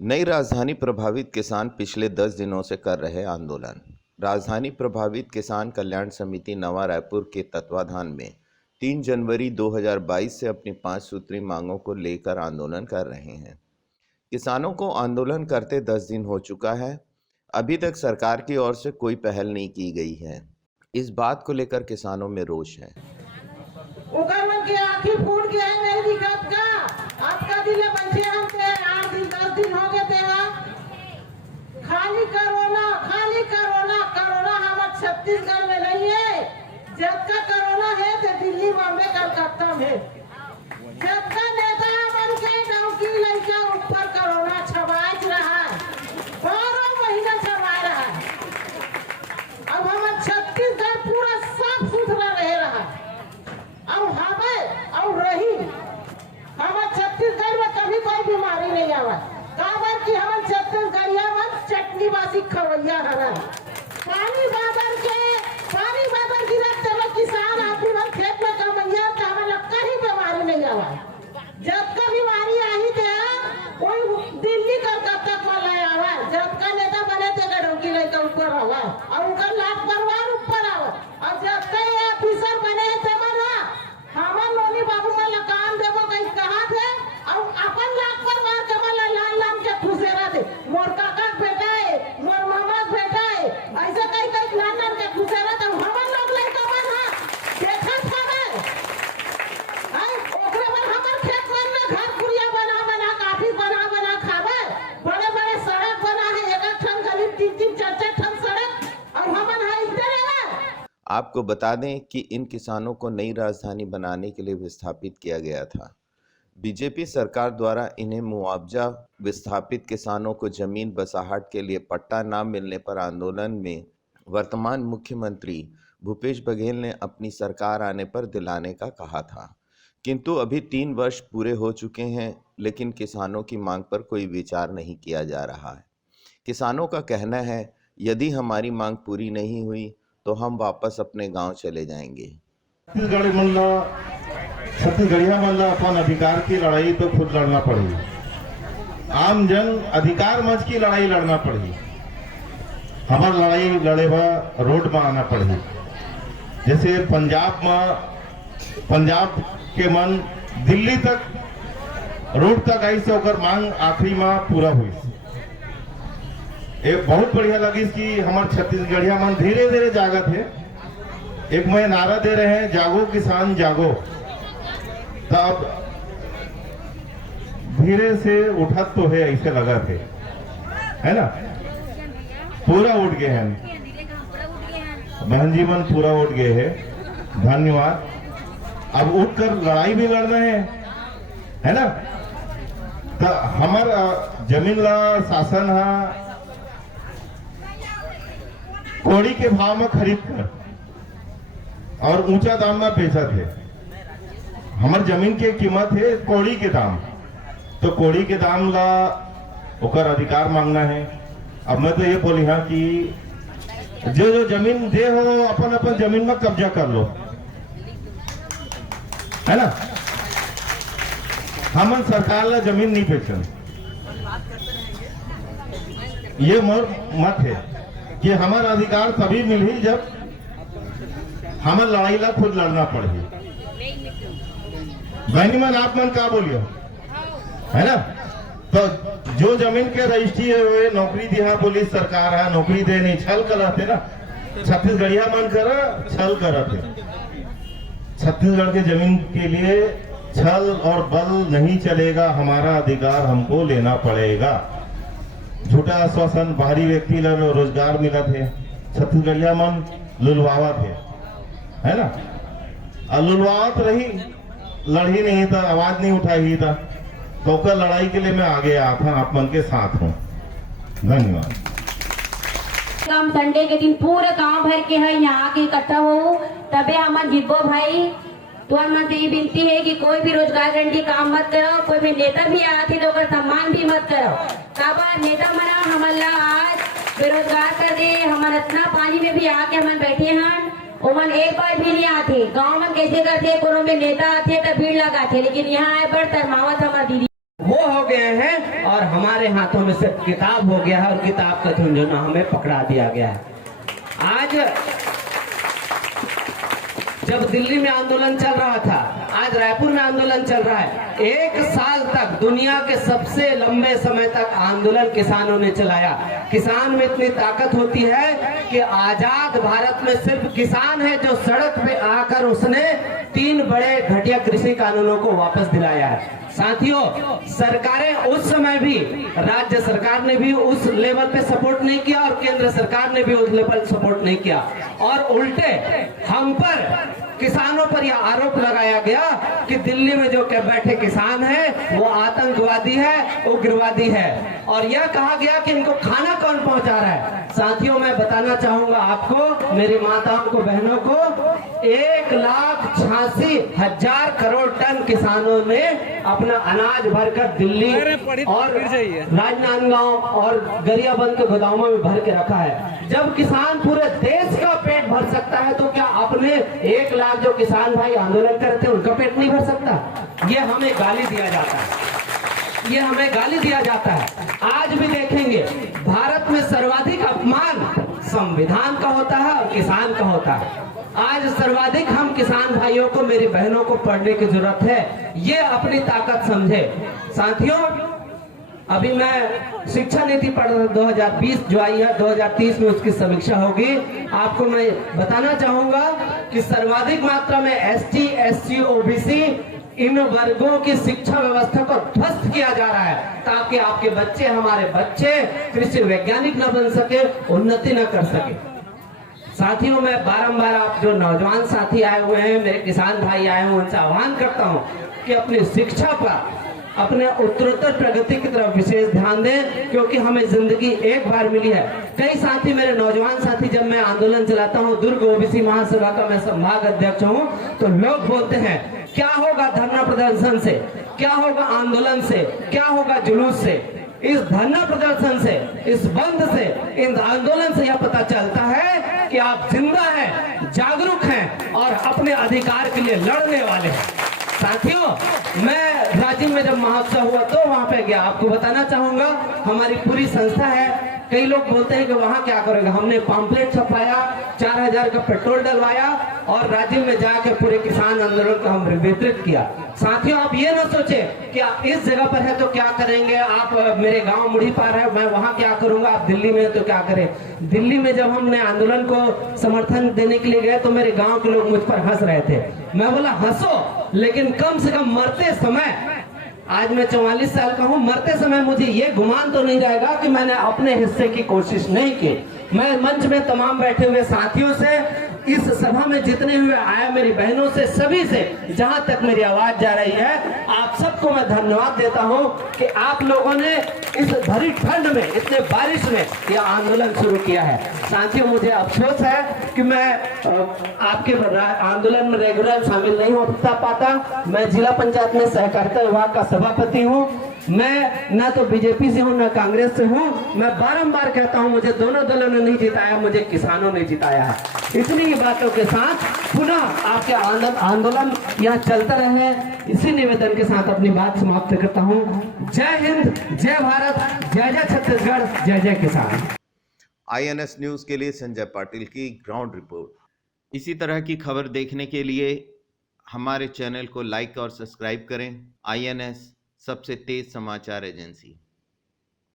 नई राजधानी प्रभावित किसान पिछले 10 दिनों से कर रहे आंदोलन। राजधानी प्रभावित किसान कल्याण समिति नवा रायपुर के तत्वाधान में 3 जनवरी 2022 से अपनी 5 सूत्री मांगों को लेकर आंदोलन कर रहे हैं। किसानों को आंदोलन करते 10 दिन हो चुका है। अभी तक सरकार की ओर से कोई पहल नहीं की गई है। इस बात को लेकर किसानों में रोष है। छत्तीसगढ़ में नहीं है। जब का कोरोना है तो दिल्ली, बॉम्बे, कलकत्ता में जब का नेता बन के डौकी लड़का ऊपर कोरोना छवाज रहा है, 12 महीना छवा रहा है। अब हमारे छत्तीसगढ़ पूरा साफ सुथरा रहा। अब हमें और रही हमारे छत्तीसगढ़ में कभी कोई बीमारी नहीं आवा। काबर की हमारे छत्तीसगढ़िया में चटनी बासी खवैया हरा। पानी बादल गिरत तब किसान आदमी मन खेत में कमैया तो हमें लगता ही बीमारी नहीं आवा। जब का बीमारी आई थे कोई दिल्ली कलकत्ता वाला आवा। जब का नेता बने थे गड़ोकी लेकर ऊपर आवा और उनका लाख परिवार ऊपर आवा। और जब का ये ऑफिसर बने थे मना हमारे नोनी बाबू में काम देवो कहीं कहा थे और अपन लाख परिवार के मला लाल लाल के खुशेरा दे। मोर काका बेटा है, मोर मामा बेटा है, ऐसे कई कई लाल लाल के खुशेरा तो हमारे लोग लेकर बना देखा था मैं। हां ओकरे में हमारे खेत में घर कुरिया बना काफी बना खावे। बड़े सड़क बना है, एक ठन गली 3 4 ठन सड़क और हमन है इधर है। आपको बता दें कि इन किसानों को नई राजधानी बनाने के लिए विस्थापित किया गया था। बीजेपी सरकार द्वारा इन्हें मुआवजा, विस्थापित किसानों को जमीन बसाहट के लिए पट्टा न मिलने पर आंदोलन में वर्तमान मुख्यमंत्री भूपेश बघेल ने अपनी सरकार आने पर दिलाने का कहा था, किंतु अभी 3 वर्ष पूरे हो चुके हैं, लेकिन किसानों की मांग पर कोई विचार नहीं किया जा रहा है। किसानों का कहना है, यदि हमारी मांग पूरी नहीं हुई तो हम वापस अपने गांव चले जाएंगे। छत्तीसगढ़िया मन ला अपन अधिकार की लड़ाई तो खुद लड़ना पड़ेगी। आम जन अधिकार मंच की लड़ाई लड़ना पड़ेगी। हमार लड़ाई लड़े बा रोड में आना पड़ेगी। जैसे पंजाब के मन दिल्ली तक रोड तक आई से ओकर मांग आखिरी में पूरा हुई। एक बहुत बढ़िया लगी कि हमारे छत्तीसगढ़िया मन धीरे धीरे जागत है। एक मैं नारा दे रहे हैं, जागो किसान जागो। तब धीरे से उठत तो है, ऐसे लगा थे, है ना। पूरा उठ गए हैं बहन जी मन, पूरा उठ गए हैं। धन्यवाद। अब उठकर लड़ाई भी लड़ना है ना। तो हमारा जमीन ला शासन है कोड़ी के भाव में खरीद कर और ऊंचा दाम में बेचा थे। हमार जमीन की कीमत है कोड़ी के दाम, तो कोड़ी के दाम ला ओकर अधिकार मांगना है। अब मैं तो ये बोली हाँ कि जो जमीन दे हो अपन अपन जमीन में कब्जा कर लो, है ना। हम सरकार ला जमीन नहीं बेचन। ये मोर मत है कि हमारा अधिकार तभी मिली जब हमार लड़ाई ला खुद लड़ना पड़ेगी। बहनी मन आप मन का बोलियो, है ना। तो जो जमीन के रजिस्ट्री है वो नौकरी दिया पुलिस सरकार है, नौकरी दे नहीं छल कराते ना। छत्तीसगढ़िया मन करा छल कराते। छत्तीसगढ़ के जमीन के लिए छल और बल नहीं चलेगा। हमारा अधिकार हमको लेना पड़ेगा। झूठा आश्वासन बाहरी व्यक्ति ला रोजगार मिला थे, छत्तीसगढ़िया मन लुलवावा थे, है ना। और लुलवावत रही, लड़ी नहीं था, आवाज नहीं उठाई था, तो कर लड़ाई के लिए मैं आगे आया था। आप मन के साथ हूँ। धन्यवाद। हम संडे के दिन पूरे गांव भर के है यहाँ के इकट्ठा हो, तबे हमारे जिब्बो भाई तो मन से ये विनती है कि कोई भी रोजगार गारंटी काम मत करो। कोई भी नेता भी आते तो सम्मान भी मत करो। काबर नेता मना हमारा आज बेरोजगार कर दे। हमारे इतना पानी में भी आके हम बैठे हैं, ओमन एक बार भी नहीं आते। गांव में कैसे करते, कोनो में नेता आते तो भीड़ लगाते, लेकिन यहाँ आए पर तरमावत हमार दीदी वो हो गए हैं और हमारे हाथों में सिर्फ किताब हो गया है और किताब का झुंझुना हमें पकड़ा दिया गया है। आज जब दिल्ली में आंदोलन चल रहा था, आज रायपुर में आंदोलन चल रहा है। 1 साल तक दुनिया के सबसे लंबे समय तक आंदोलन किसानों ने चलाया। किसान में इतनी ताकत होती है कि आजाद भारत में सिर्फ किसान है जो सड़क पे आकर उसने 3 बड़े घटिया कृषि कानूनों को वापस दिलाया है। साथियों, सरकारें उस समय भी, राज्य सरकार ने भी उस लेवल पे सपोर्ट नहीं किया और केंद्र सरकार ने भी उस लेवल सपोर्ट नहीं किया, और उल्टे हम पर, किसानों पर यह आरोप लगाया गया कि दिल्ली में जो बैठे किसान है वो आतंकवादी है, उग्रवादी है, और यह कहा गया कि इनको खाना कौन पहुंचा रहा है। साथियों, मैं बताना चाहूंगा आपको, मेरी माताओं को, बहनों को, 1,86,000 करोड़ टन किसानों ने अपना अनाज भरकर दिल्ली और राजनांदगांव और गरियाबंद के गोदामों में भर के रखा है। जब किसान पूरे देश का पेट भर सकता है तो क्या अपने 1 लाख जो किसान भाई आंदोलन करते हैं उनका पेट नहीं भर सकता? ये हमें गाली दिया जाता है, ये हमें गाली दिया जाता है। आज भी देखेंगे, भारत में सर्वाधिक अपमान संविधान का होता है और किसान का होता है। आज सर्वाधिक हम किसान भाइयों को, मेरी बहनों को पढ़ने की जरूरत है, ये अपनी ताकत समझे। साथियों, अभी मैं शिक्षा नीति पढ़ 2020 जो आई है, 2030 में उसकी समीक्षा होगी। आपको मैं बताना चाहूंगा कि सर्वाधिक मात्रा में ST, SC, OBC इन वर्गों की शिक्षा व्यवस्था को ध्वस्त किया जा रहा है ताकि आपके बच्चे, हमारे बच्चे कृषि वैज्ञानिक न बन सके, उन्नति न कर सके। साथियों, मैं बारंबार आप जो नौजवान साथी आए हुए हैं, मेरे किसान भाई आए हुए, उनसे आह्वान करता हूं कि अपनी शिक्षा पर, अपने उत्तरोत्तर प्रगति की तरफ विशेष ध्यान दें, क्योंकि हमें जिंदगी एक बार मिली है। कई साथी, मेरे नौजवान साथी, जब मैं आंदोलन चलाता हूं, दुर्ग OBC महासभा का मैं संभाग अध्यक्ष हूं, तो लोग बोलते हैं क्या होगा धरना प्रदर्शन से, क्या होगा आंदोलन से, क्या होगा जुलूस से। इस धरना प्रदर्शन से, इस बंद से, इन आंदोलन से यह पता चलता है कि आप जिंदा हैं, जागरूक हैं और अपने अधिकार के लिए लड़ने वाले हैं। साथियों, मैं रांची में जब महोत्सव हुआ तो वहां पे गया। आपको बताना चाहूंगा, हमारी पूरी संस्था है। कई लोग बोलते हैं कि वहां क्या करेंगे। हमने पॉम्पलेट छपाया, 4000 का पेट्रोल डलवाया और राज्य में जाकर पूरे किसान आंदोलन को हम वितरित किया। साथियों, आप ये ना सोचे कि आप इस जगह पर है तो क्या करेंगे, आप मेरे गांव मुड़ी पार है, मैं वहां क्या करूंगा, आप दिल्ली में है तो क्या करें। दिल्ली में जब हमने आंदोलन को समर्थन देने के लिए गए तो मेरे गांव के लोग मुझ पर हंस रहे थे। मैं बोला हंसो, लेकिन कम से कम मरते समय, आज मैं 44 साल का हूं, मरते समय मुझे ये गुमान तो नहीं रहेगा कि मैंने अपने हिस्से की कोशिश नहीं की। मैं मंच में तमाम बैठे हुए साथियों से, इस सभा में जितने हुए आए मेरी बहनों से, सभी से, जहां तक मेरी आवाज जा रही है, आप सबको मैं धन्यवाद देता हूं कि आप लोगों ने इस भरी ठंड में, इतने बारिश में यह आंदोलन शुरू किया है। साथियों, मुझे अफसोस है कि मैं आपके आंदोलन में रेगुलर शामिल नहीं हो पाता। मैं जिला पंचायत में सहकारिता विभाग का सभापति हूं। मैं न तो बीजेपी से हूं, न कांग्रेस से हूं। मैं बारंबार कहता हूं, मुझे दोनों दलों ने नहीं जिताया, मुझे किसानों ने जिताया है। इतनी ही बातों के साथ पुनः आपके आंदोलन यहाँ चलता रहे, इसी निवेदन के साथ अपनी बात समाप्त करता हूँ। जय हिंद, जय भारत, जय जय छत्तीसगढ़, जय जय किसान। INS न्यूज़ के लिए संजय पाटिल की ग्राउंड रिपोर्ट। इसी तरह की खबर देखने के लिए हमारे चैनल को लाइक और सब्सक्राइब करें। INS सबसे तेज समाचार एजेंसी।